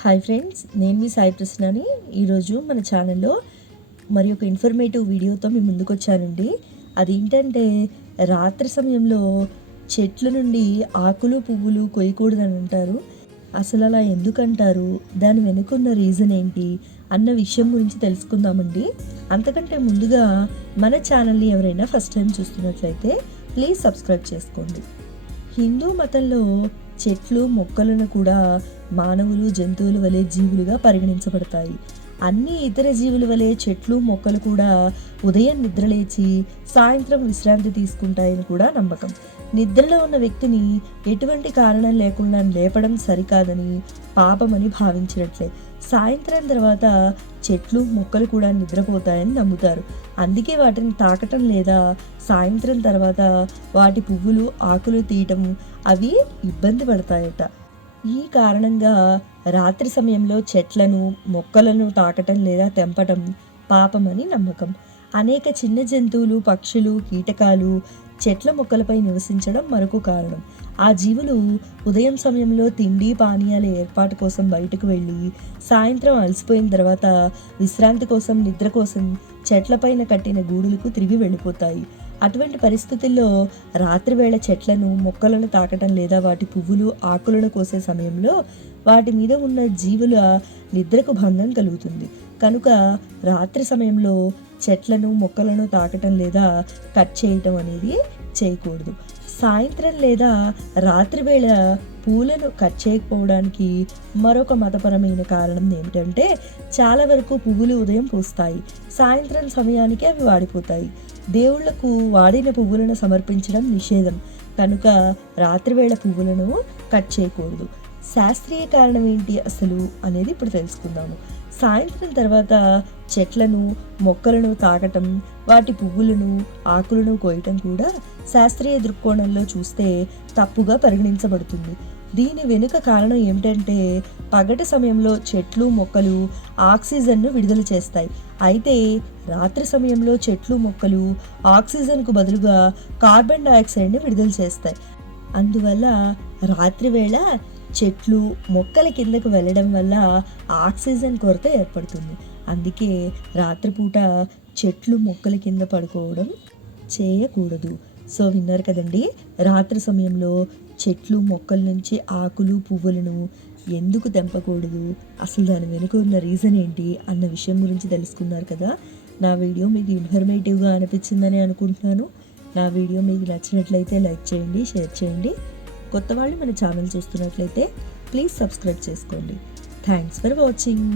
Hi friends, నేను మీ సాయి ప్రసన్నని. ఈరోజు మన ఛానల్లో మరి ఒక ఇన్ఫర్మేటివ్ వీడియోతో మీ ముందుకు వచ్చానండి. అదేంటంటే, రాత్రి సమయంలో చెట్ల నుండి ఆకులు పువ్వులు కొయ్యకూడదని అంటారు. అసలు అలా ఎందుకంటారు, దాని వెనుకున్న రీజన్ ఏంటి అన్న విషయం గురించి తెలుసుకుందామండి. అంతకంటే ముందుగా మన ఛానల్ని ఎవరైనా ఫస్ట్ టైం చూస్తున్నట్లయితే ప్లీజ్ సబ్స్క్రైబ్ చేసుకోండి. హిందూ మతంలో చెట్లు మొక్కలను కూడా మానవులు జంతువుల వలె జీవులుగా పరిగణించబడతాయి. అన్ని ఇతర జీవుల వలె చెట్లు మొక్కలు కూడా ఉదయం నిద్రలేచి సాయంత్రం విశ్రాంతి తీసుకుంటాయని కూడా నమ్మకం. నిద్రలో ఉన్న వ్యక్తిని ఎటువంటి కారణం లేకుండా లేపడం సరికాదని, పాపమని భావించినట్లే. సాయంత్రం తర్వాత చెట్లు మొక్కలు కూడా నిద్రపోతాయని నమ్ముతారు. అందుకే వాటిని తాకటం లేదా సాయంత్రం తర్వాత వాటి పువ్వులు ఆకులు తీయటం అవి ఇబ్బంది పడతాయట. ఈ కారణంగా రాత్రి సమయంలో చెట్లను మొక్కలను తాకటం లేదా తెంపటం పాపమని నమ్మకం. అనేక చిన్న జంతువులు, పక్షులు, కీటకాలు చెట్ల మొక్కలపై నివసించడం మరొక కారణం. ఆ జీవులు ఉదయం సమయంలో తిండి పానీయాల ఏర్పాటు కోసం బయటకు వెళ్ళి సాయంత్రం అలసిపోయిన తర్వాత విశ్రాంతి కోసం, నిద్ర కోసం చెట్లపైన కట్టిన గూడులకు తిరిగి వెళ్ళిపోతాయి. అటువంటి పరిస్థితుల్లో రాత్రివేళ చెట్లను మొక్కలను తాకటం లేదా వాటి పువ్వులు ఆకులను కోసే సమయంలో వాటి మీద ఉన్న జీవుల నిద్రకు భంగం కలుగుతుంది. కనుక రాత్రి సమయంలో చెట్లను మొక్కలను తాకటం లేదా కట్ చేయటం అనేది చేయకూడదు. సాయంత్రం లేదా రాత్రివేళ పూలను కట్ చేయకపోవడానికి మరొక మతపరమైన కారణం ఏమిటంటే, చాలా వరకు పువ్వులు ఉదయం పూస్తాయి, సాయంత్రం సమయానికి అవి వాడిపోతాయి. దేవుళ్లకు వాడిన పువ్వులను సమర్పించడం నిషేధం. కనుక రాత్రివేళ పువ్వులను కట్ చేయకూడదు. శాస్త్రీయ కారణం ఏంటి అసలు అనేది ఇప్పుడు తెలుసుకుందాము. సాయంత్రం తర్వాత చెట్లను మొక్కలను తాకటం, వాటి పువ్వులను ఆకులను కోయటం కూడా శాస్త్రీయ దృక్కోణంలో చూస్తే తప్పుగా పరిగణించబడుతుంది. దీని వెనుక కారణం ఏమిటంటే, పగటి సమయంలో చెట్లు మొక్కలు ఆక్సిజన్ను విడుదల చేస్తాయి. అయితే రాత్రి సమయంలో చెట్లు మొక్కలు ఆక్సిజన్కు బదులుగా కార్బన్ డైఆక్సైడ్ని విడుదల చేస్తాయి. అందువల్ల రాత్రివేళ చెట్లు మొక్కల కిందకు వెళ్ళడం వల్ల ఆక్సిజన్ కొరత ఏర్పడుతుంది. అందుకే రాత్రిపూట చెట్లు మొక్కల కింద పడుకోవడం చేయకూడదు. సో విన్నారు కదండి, రాత్రి సమయంలో చెట్లు మొక్కల నుంచి ఆకులు పువ్వులను ఎందుకు తెంపకూడదు, అసలు దాని వెనుక ఉన్న రీజన్ ఏంటి అన్న విషయం గురించి తెలుసుకున్నారు కదా. నా వీడియో మీకు ఇన్ఫర్మేటివ్గా అనిపించిందని అనుకుంటున్నాను. నా వీడియో మీకు నచ్చినట్లయితే లైక్ చేయండి, షేర్ చేయండి. కొత్త వాళ్ళు మన ఛానల్ చూస్తున్నట్లయితే ప్లీజ్ సబ్స్క్రైబ్ చేసుకోండి. Thanks for watching.